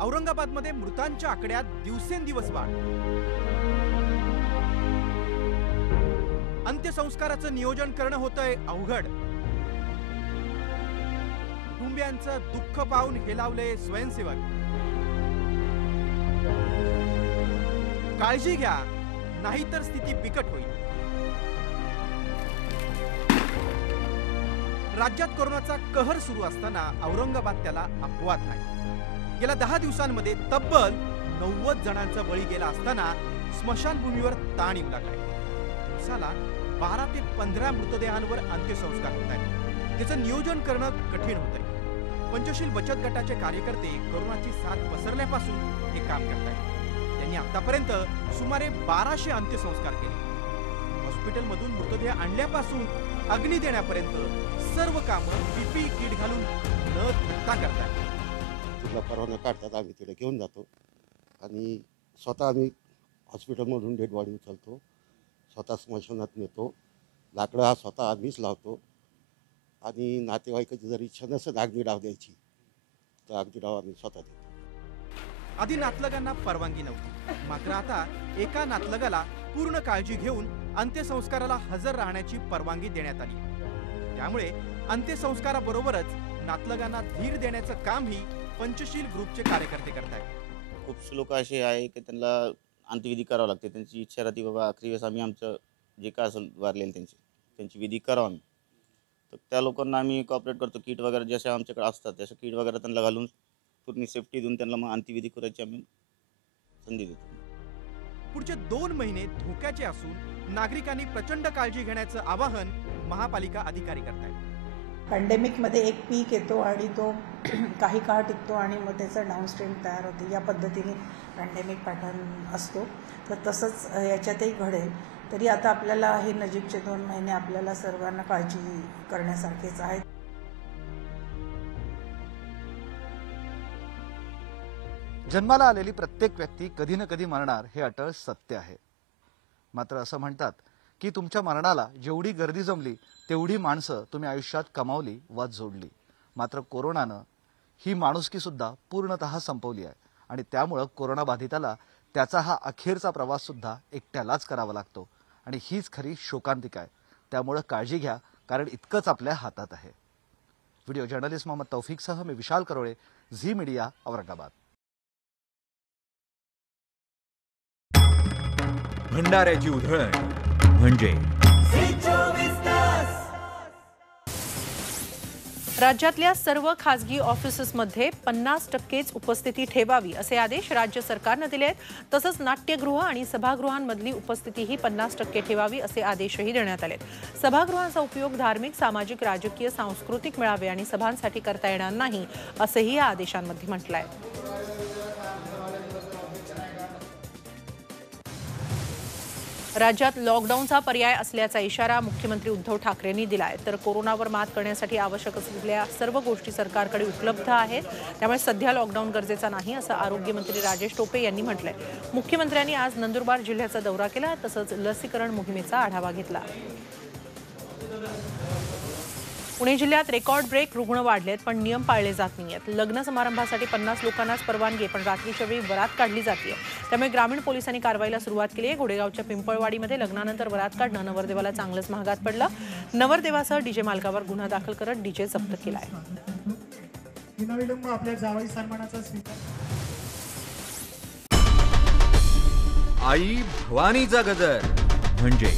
औरंगाबादमध्ये मृतांच्या आकड्यात दिवसेंदिवस वाढ। अंत्यसंस्काराचं नियोजन करणं होतंय अवघड। कुटुंबियांचं दुःख पाहून हेलावले स्वयंसेवक। काळजी घ्या, नाहीतर स्थिती बिकट होईल। राज्यात कोरोनाचा कहर सुरू असताना औरंगाबाद त्याला अपवाद नाही। गेल्या 10 दिवसांमध्ये तब्बल 90 जणांचा बळी गेला असताना स्मशानभूमीवर ताण येऊ लागलाय। दिवसाला 12 ते 15 मृतदेहांवर अंत्यसंस्कार होत आहेत। त्याचं नियोजन करणं कठीण होतंय। पंचशील बचत गटाचे कार्यकर्ते कोरोनाची साथ पसरल्यापासून हे काम करतात। त्यांनी आतापर्यंत सुमारे 1200 अंत्यसंस्कार केले। हॉस्पिटलमधून मृतदेह आणल्यापासून अग्नी देण्यापर्यंत सर्व कामं पीपीई किट घालून न धुता करतात। तिथला परवाना काढतात, आम्ही तिला घेऊन जातो आणि स्वतः आम्ही हॉस्पिटलमधून डेड बॉडी उचलतो, स्वतः स्मशानात नेतो। लाकडं हा स्वतः आम्हीच लावतो आणि नातेवाईकाची जर इच्छा नसेल अग्नी डाव द्यायची तर अग्नी डाव आम्ही स्वतः देतो। आधी नातलगांना परवानगी नव्हती, मात्र आता एका नातलगाला पूर्ण काळजी घेऊन अंत्यसंस्काराला हजर राहण्याची परवानगी देण्यात आली। त्यामुळे अंत्यसंस्काराबरोबरच नातलगांना धीर देण्याचं कामही पंचशील ग्रुपचे कार्यकर्ते करतात। खूप लोक असे आहे की त्यांना अंत्यविधी करावं लागते। त्यांची इच्छा राहते बाबा आखरी वेळेस आम्ही आमचं जे काय असेल वारलेलं त्यांची विधी करावं। तर त्या लोकांना आम्ही कॉपरेट करतो। किट वगैरे जसे आमच्याकडे असतात तसं किट वगैरे त्यांना घालून पूर्ण सेफ्टी देऊन त्यांना मग अंत्यविधी करायची आम्ही संधी देतो। पुढचे 2 महिने धोक्याचे असून नागरिकांनी प्रचंड काळजी घेण्याचं आवाहन महापालिका अधिकारी करतात। पॅन्डेमिकमध्ये एक पीक येतो आणि तो काही काळ टिकतो आणि मग त्याचं डाऊनस्ट्रीम तयार होते। या पद्धतीने पॅन्डेमिक पॅटर्न असतो। तर तसंच याच्यातही घडेल। तरी आता आपल्याला हे नजीकचे 2 महिने आपल्याला सर्वांना काळजी करण्यासारखेच आहेत। जन्माला आलेली प्रत्येक व्यक्ती कधी ना कधी मरणार हे अटळ सत्य आहे। मात्र असं म्हणतात की तुमच्या मरणाला जेवढी गर्दी जमली तेवढी माणसं तुम्ही आयुष्यात कमावली वा जोडली। मात्र कोरोनानं ही माणुसकी सुद्धा पूर्णतः संपवली आहे आणि त्यामुळे कोरोना बाधिताला त्याचा हा अखेरचा प्रवास सुद्धा एकट्यालाच करावा लागतो आणि हीच खरी शोकांतिका आहे। त्यामुळे काळजी घ्या, कारण इतकंच आपल्या हातात आहे। व्हिडिओ जर्नलिस्ट मोहम्मद तौफिकसह मी विशाल करोळे, झी मीडिया, औरंगाबाद। भंडाऱ्याची उधळण म्हणजे राज्यातल्या सर्व खासगी ऑफिसेसमध्ये 50%च उपस्थिती ठेवावी असे आदेश राज्य सरकारने दिले आहेत। तसंच नाट्यगृह आणि सभागृहांमधली उपस्थितीही 50% ठेवावी असे आदेशही देण्यात आले। सभागृहांचा उपयोग धार्मिक, सामाजिक, राजकीय, सांस्कृतिक मेळावे आणि सभांसाठी करता येणार नाही असंही या आदेशांमध्ये म्हटलं आहे। राज्यात लॉकडाऊनचा पर्याय असल्याचा इशारा मुख्यमंत्री उद्धव ठाकरेंनी दिलाय। तर कोरोनावर मात करण्यासाठी आवश्यक असलेल्या सर्व गोष्टी सरकारकडे उपलब्ध आहेत। त्यामुळे सध्या लॉकडाऊन गरजेचा नाही असं आरोग्यमंत्री राजेश टोपे यांनी म्हटलंय। मुख्यमंत्र्यांनी आज नंदुरबार जिल्ह्याचा दौरा केला, तसंच लसीकरण मोहिमेचा आढावा घेतला। पुणे जिल्ह्यात रेकॉर्ड ब्रेक रुग्ण वाढलेत, पण नियम पाळले जात नाहीयेत। लग्न समारंभासाठी 50 लोकांनाच परवानगी, पण रात्रीच्या वेळी वरात काढली जाते। त्यामुळे ग्रामीण पोलिसांनी कारवाईला सुरुवात केली आहे। घोडेगावच्या पिंपळवाडीमध्ये लग्नानंतर वरात काढणं नवरदेवाला चांगलंच महागात पडलं। नवरदेवासह डीजे मालकावर गुन्हा दाखल करत डीजे जप्त केलाय। आपल्या जावई सन्मानाचा स्वीकार। आई भवानीचा गजर म्हणजे